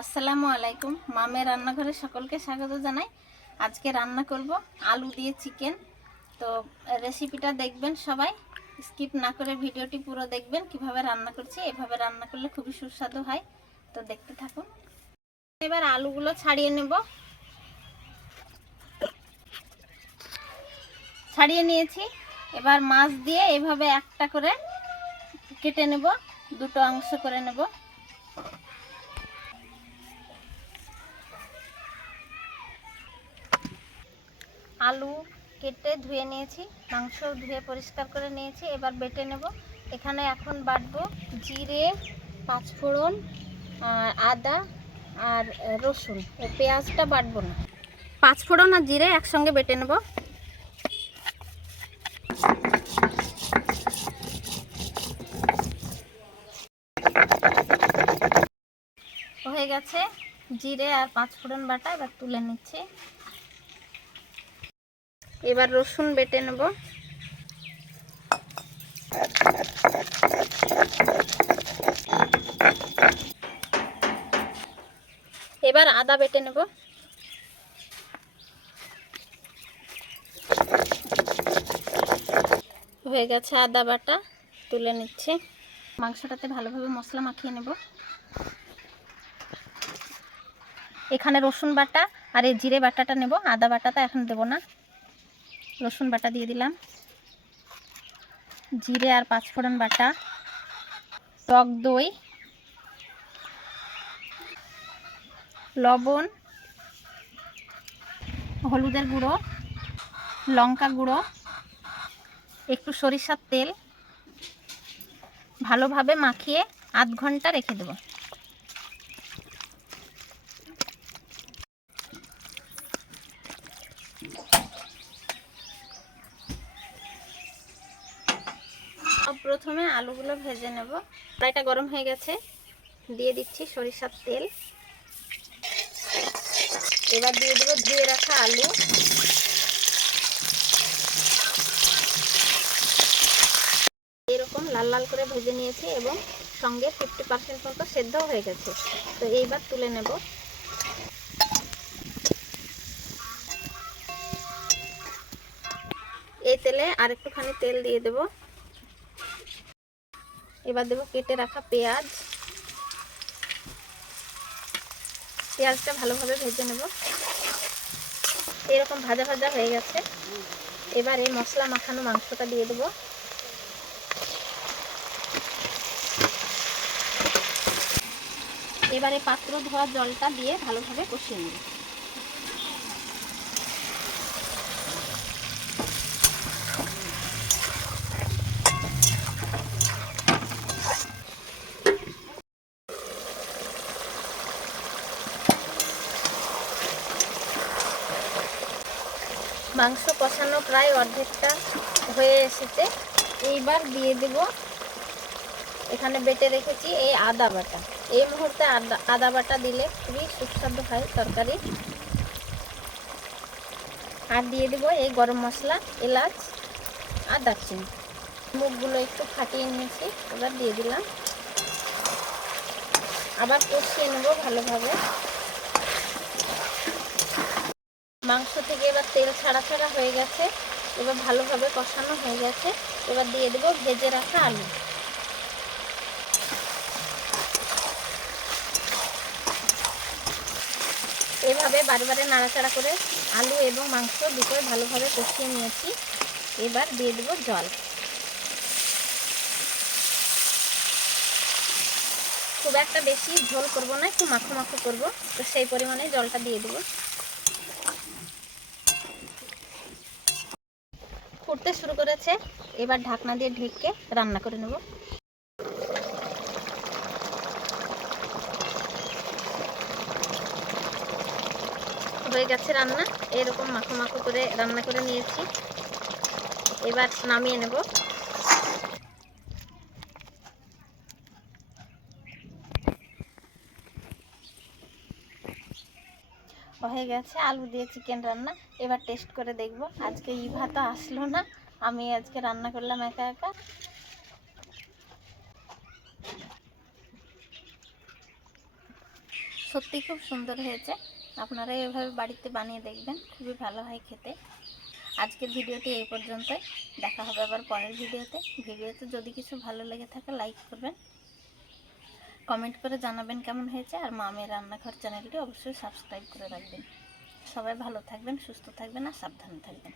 আসসালামু আলাইকুম। মামের রান্নাঘরে সকলকে স্বাগত জানাই। আজকে রান্না করব আলু দিয়ে চিকেন। তো রেসিপিটা দেখবেন, সবাই স্কিপ না করে ভিডিওটি পুরো দেখবেন কিভাবে রান্না করছি। এভাবে রান্না করলে খুবই সুস্বাদু হয়, তো দেখতে থাকুন। এবার আলুগুলো ছাড়িয়ে নেব। ছাড়িয়ে নিয়েছি। এবার মাছ দিয়ে এভাবে একটা করে কেটে নেব, দুটো অংশ করে নেব। আলু কেটে ধুয়ে নিয়েছি, মাংস ধুয়ে পরিষ্কার করে নিয়েছি। এবার বেটে নেব। এখানে এখন বাটবো জিরে, পাঁচফোড়ন, আদা আর রসুন। পেঁয়াজটা বাটবো না। পাঁচফোড়ন আর জিরে একসঙ্গে বেটে নেব। হয়ে গেছে জিরে আর পাঁচফোড়ন বাটা। এবার তুলে নিচ্ছি। এবার রসুন বেটে নেব। এবার আদা বেটে নেব। হয়ে গেছে আদা বাটা, তুলে নিচ্ছি। মাংসটাতে ভালোভাবে মশলা মাখিয়ে নেব। এখানে রসুন বাটা আর এই জিরে বাটাটা নেব, আদা বাটাটা এখন দেব না। রসুন বাটা দিয়ে দিলাম, জিরে আর পাঁচফোড়ন বাটা, টক দই, লবণ, হলুদের গুঁড়ো, লঙ্কা গুঁড়ো, একটু সরিষার তেল, ভালোভাবে মাখিয়ে আধ ঘন্টা রেখে দেব। প্রথমে আলুগুলো ভেজে নেব। কড়াইটা গরম হয়ে গেছে, দিয়ে দিচ্ছি সরিষার তেল। এবার দিয়ে দেবো ধুয়ে রাখা আলু। এরকম লাল লাল করে ভেজে নিয়েছি এবং সঙ্গে 50% মতো সেদ্ধ হয়ে গেছে। তো এইবার তুলে নেব। এই তেলে আর একটুখানি তেল দিয়ে দেব। এবার দেব কেটে রাখা পেঁয়াজ। পেঁয়াজটা ভালোভাবে ভেজে নেব। এরকম ভাজা ভাজা হয়ে গেছে। এবার এই মশলা মাখানো মাংসটা দিয়ে দেব। এবারে পাত্র ধোয়া জলটা দিয়ে ভালোভাবে কষিয়ে নেব। মাংস কষানো প্রায় অর্ধেকটা হয়ে এসেছে। এইবার দিয়ে দেব এখানে বেটে রেখেছি এই আদা বাটা। এই মুহূর্তে আদা বাটা দিলে খুবই সুস্বাদু হয় তরকারি। আর দিয়ে দেব এই গরম মশলা, এলাচ আর দারচিনি। মুখগুলো একটু ফাটিয়ে নিয়েছি, এবার দিয়ে দিলাম। আবার কষিয়ে নেব ভালোভাবে। মাংস থেকে এবার তেল ছাড়া ছাড়া হয়ে গেছে। এবার ভালোভাবে কষানো হয়ে গেছে। এবার দিয়ে দেব ভেজে রাখা আলু। এভাবে বারে নাড়াচাড়া করে আলু এবং মাংস দুটোই ভালোভাবে কষিয়ে নিয়েছি। এবার দিয়ে দেব জল। খুব একটা বেশি ঝোল করব না, একটু মাখো মাখো করব, তো সেই পরিমাণে জলটা দিয়ে দেব। ফুটতে শুরু করেছে। এবার ঢাকনা দিয়ে ঢেকে রান্না করে নেব। হয়ে গেছে রান্না। এরকম মাখো মাখো করে রান্না করে নিয়েছি। এবার নামিয়ে নেব। হয়ে গেছে আলু দিয়ে চিকেন রান্না। এবার টেস্ট করে দেখব। আজকে ইভা তো আসলো না, আমি আজকে রান্না করলাম একা একা। সত্যি খুব সুন্দর হয়েছে। আপনারা এভাবে বাড়িতে বানিয়ে দেখবেন, খুবই ভালো হয় খেতে। আজকের ভিডিওটি এই পর্যন্তই, দেখা হবে আবার পরের ভিডিওতে যদি কিছু ভালো লেগে থাকে লাইক করবেন, কমেন্ট করে জানাবেন কেমন হয়েছে, আর মামের রান্নাঘর চ্যানেলটি অবশ্যই সাবস্ক্রাইব করে রাখবেন। সবাই ভালো থাকবেন, সুস্থ থাকবেন আর সাবধানে থাকবেন।